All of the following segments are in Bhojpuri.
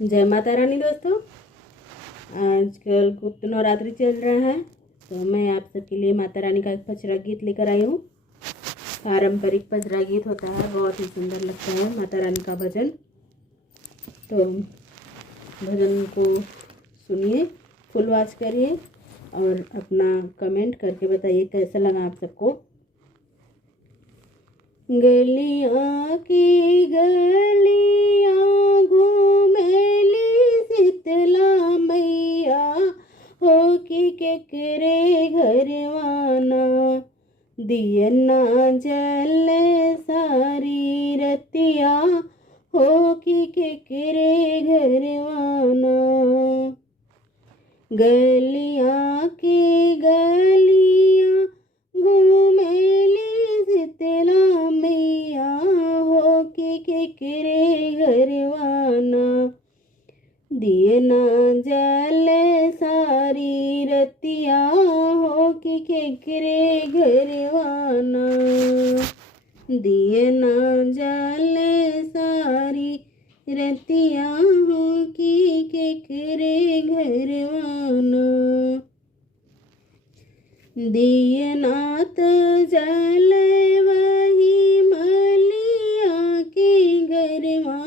जय माता रानी दोस्तों। आजकल गुप्त नवरात्रि चल रहा है, तो मैं आप सबके लिए माता रानी का एक पचरा गीत लेकर आई हूँ। पारंपरिक पचरा गीत होता है, बहुत ही सुंदर लगता है माता रानी का भजन। तो भजन को सुनिए, फुल वॉच करिए और अपना कमेंट करके बताइए कैसा लगा आप सबको। गलियाँ की गलियाँ घूमेली शीतला मैया, हो कि केकरे घरवाना, दियना जल सारी रतिया, हो कि केकरे घरवाना। गलियाँ की गलियाँ घूमेली शीतला मैया, हो कि केकरे घरवाना, दियना जल सारी रतिया, हो कि केकरे घरवाना, दियना जल सारी रतिया, हो कि केकरे घरवाना। दियना त जल वही मलिया के घरवा,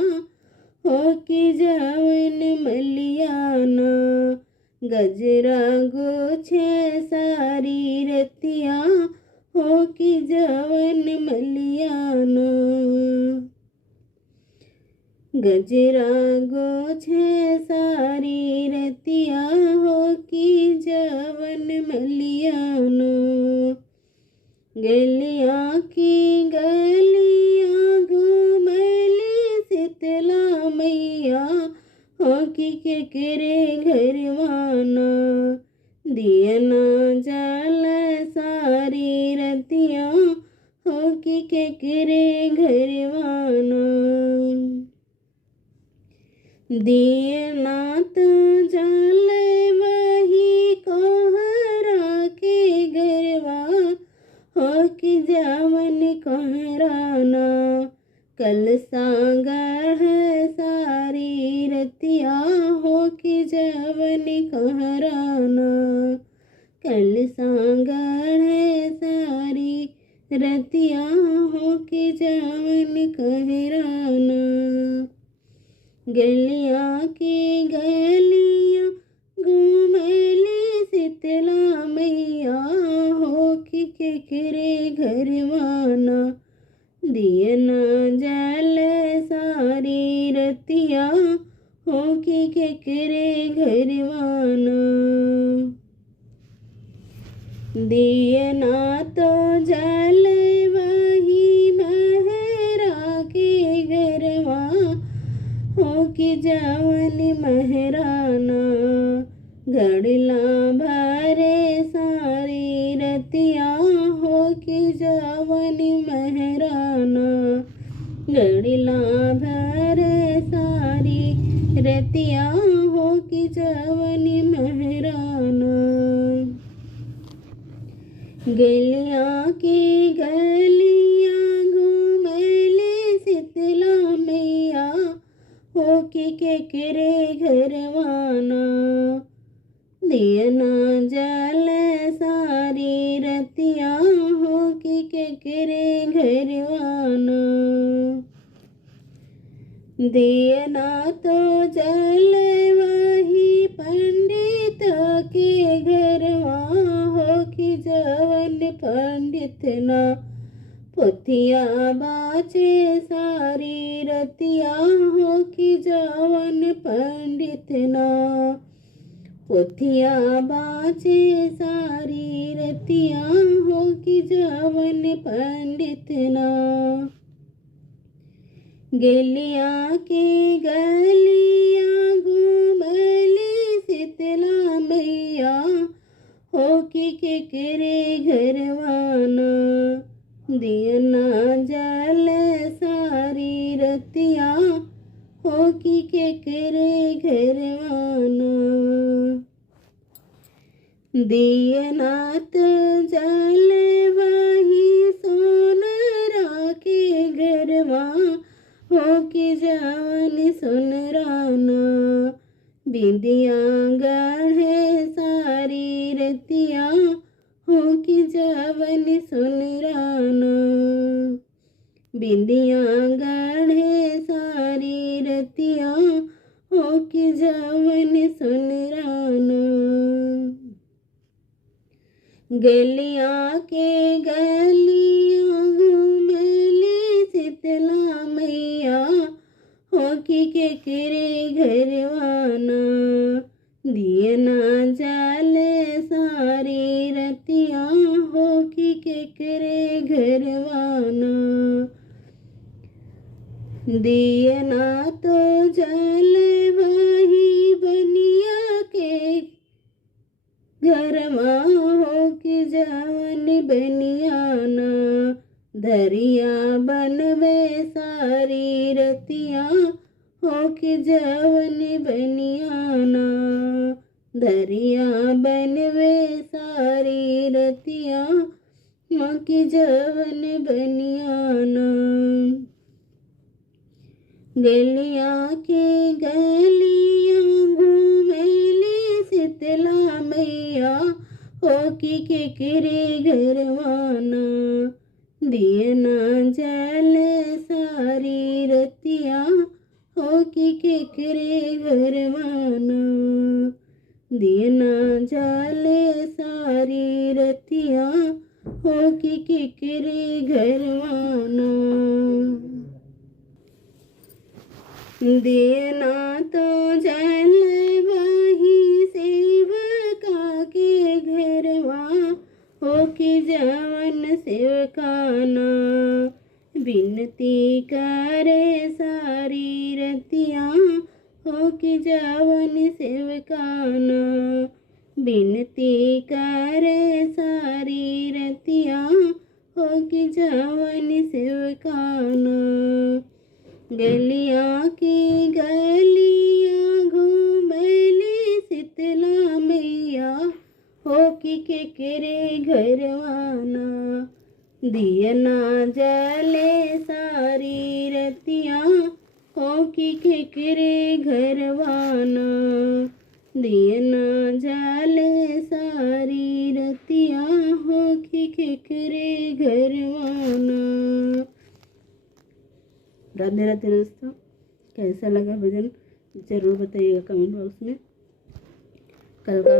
हो कि जवन मलियाना, गजरा गोछे सारी रतिया, हो कि जवन मलियाना, गजरा गोछे सारी रतिया, हो कि जवन मलियाना। गलियाँ की गलियाँ घूमेली शीतला मैया, हो कि केकरे घरवाना, दियना जल सारी रतिया, हो कि केकरे घरवाना। दियना त जल वही कोहरा के घरवा, हो कि जवन कोहराना, कलसा गढ़ सारी रतिया, हो कि जवन कोहराना, कलसा गढ़ सारी रतिया, हो कि जवन कोहराना। गलियाँ की गलियाँ घूमेली शीतला मैया, हो कि केकरे घरवाना, दियना जल सारी रतिया, हो कि केकरे घरवाना। दियना तो जल वही महरा के घरवा, हो कि जवन महराना, घड़ला भरे सारी रतिया, हो कि जवन महराना, घड़ला भरे सारी रतिया, हो कि जवन महराना। गलियाँ की गलियाँ घूमेली शीतला मैया, हो कि केकरे घरवाना, दियना जल सारी रतिया, हो कि केकरे घरवाना। दियना तो जल वही पंडित के घरवा, हो कि जवन पंडित ना, पोथिया बाचे सारी रतिया, हो कि जवन पंडित ना, पोथिया बाचे सारी रतिया, हो कि जवन पंडित ना। गलियाँ की गलियाँ घूमेली शीतला मैया, हो कि केकरे घरवाना, दियना जल सारी रतिया, हो कि केकरे घरवाना। दियना त जल वही सोनरा के घरवा, हो कि जवन सुनराना, बिंदिया गढ़े सारी रतिया हो कि जवन सुनराना। बिंदिया गढ़े सारी रतिया हो कि जवन सुनराना। गलिया के गलिया घूमले शीतला मैया हो कि केकरे घरवाना। दिए ना जाले सारी रतिया हो कि केकरे घरवाना। दिए ना तो जले वही बनिया के घरमा हो कि जवन बनियाना। धरिया बनवे सारी रतिया हो कि जवन बनियाना। धरिया बनवे सारी रतिया हो कि जवन बनियाना। गलिया के गलिया घूमले शीतला मैया हो कि केकरे घरवाना। दिए ना जले सारी रतिया हो कि केकरे घरवाना। दिए ना जले सारी रतिया हो कि केकरे घरवाना। देना तो जल वही सेवका के घरवा हो कि जवन सेवकाना। बिनती करे सारी रतिया हो कि जवन सेवकाना। बिनती करे सारी रतिया हो कि जवन सेवकाना। गलिया के गलिया घूमले शीतला मैया हो कि केकरे घरवाना। दिए ना जले सारी रतिया हो कि केकरे घरवाना। दिए ना जले सारी रतिया हो कि केकरे घरवाना। राधे राधे दोस्तों, कैसा लगा भजन ज़रूर बताइएगा कमेंट बॉक्स में। कल का